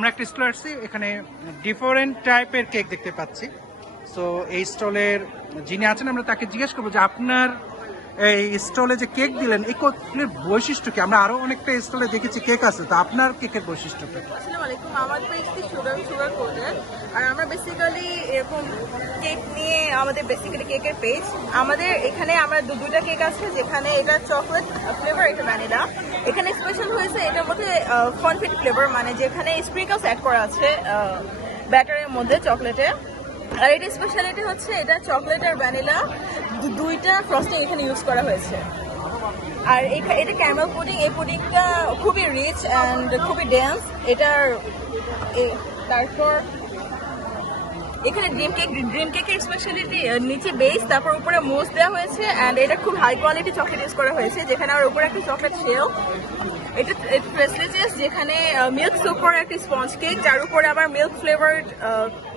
আমরা একটা স্টল আসছি, এখানে ডিফারেন্ট টাইপের কেক দেখতে পাচ্ছি। সো এই স্টলের যিনি আছেন আমরা তাকে জিজ্ঞেস করবো যে আপনার এই স্টলে যে কেক দিলেন এই কেকের বৈশিষ্ট্য কি? আমরা আরো অনেকটা স্টলে দেখেছি কেক আছে, তো আপনার কেকের বৈশিষ্ট্যটা কি? আসসালামু আলাইকুম, আমার পেজটি সুগার কোটেড। আর আমরা বেসিক্যালি এরকম কেক নিয়ে, আমাদের বেসিক্যালি কেকের পেজ। আমাদের এখানে আমরা দুইটা কেক আছে, যেখানে এটা চকলেট ফ্লেভার, এটা ভ্যানিলা। এখানে স্পেশাল হয়েছে এটার মধ্যে কনফিট ফ্লেভার, মানে যেখানে স্প্রিঙ্কলস অ্যাড করা আছে ব্যাটারের মধ্যে চকলেটে। আর এটা স্পেশালিটি হচ্ছে এটা চকলেট আর ভ্যানিলা দুইটা ফ্রস্টিং এখানে ইউজ করা হয়েছে। আর এটা ক্যারামেল পুডিং, এই পুডিংটা খুবই রিচ অ্যান্ড খুবই ডেন্স এটার। তারপর এখানে ড্রিম কেকের স্পেশালিটি নিচে বেস, তারপর উপরে মোস দেওয়া হয়েছে অ্যান্ড এটা খুব হাই কোয়ালিটি চকলেট ইউজ করা হয়েছে, যেখানে আর উপরে একটা চকলেট শেল। এটা প্রেসলেচেস, যেখানে মিল্ক সুপার একটা স্পঞ্জ কেক, যার উপরে আবার মিল্ক ফ্লেভার্ড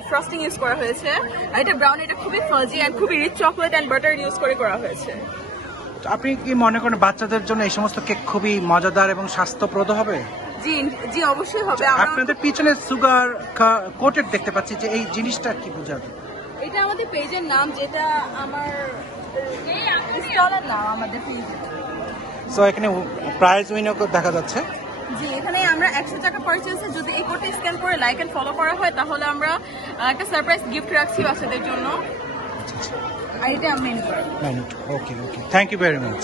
ফ্রস্টিং ইউজ করা হয়েছে। আর এটা ব্রাউন, এটা খুবই ফাজি অ্যান্ড খুবই rich chocolate and butter use করে করা হয়েছে। তো আপনি কি মনে করেন বাচ্চাদের জন্য এই সমস্ত কেক খুবই মজাদার এবং স্বাস্থ্যপ্রদ হবে? জি জি, অবশ্যই হবে। আপনাদের পিছনে সুগার কোটেড দেখতে পাচ্ছি, যে এই জিনিসটা কি বোঝাবে? এটা আমাদের পেজের নাম, যেটা আমার স্টলের নাম আমাদের পেজে। সো এখানে প্রাইজ উইনও দেখা যাচ্ছে। জি, এখানে আমরা 100 টাকা পারচেজে যদি এই কোডটা স্ক্যান করে লাইক এন্ড ফলো করা হয়, তাহলে আমরা একটা সারপ্রাইজ গিফট রাখছি বাচ্চাদের জন্য। আর এটা menu card. Okay, thank you very much.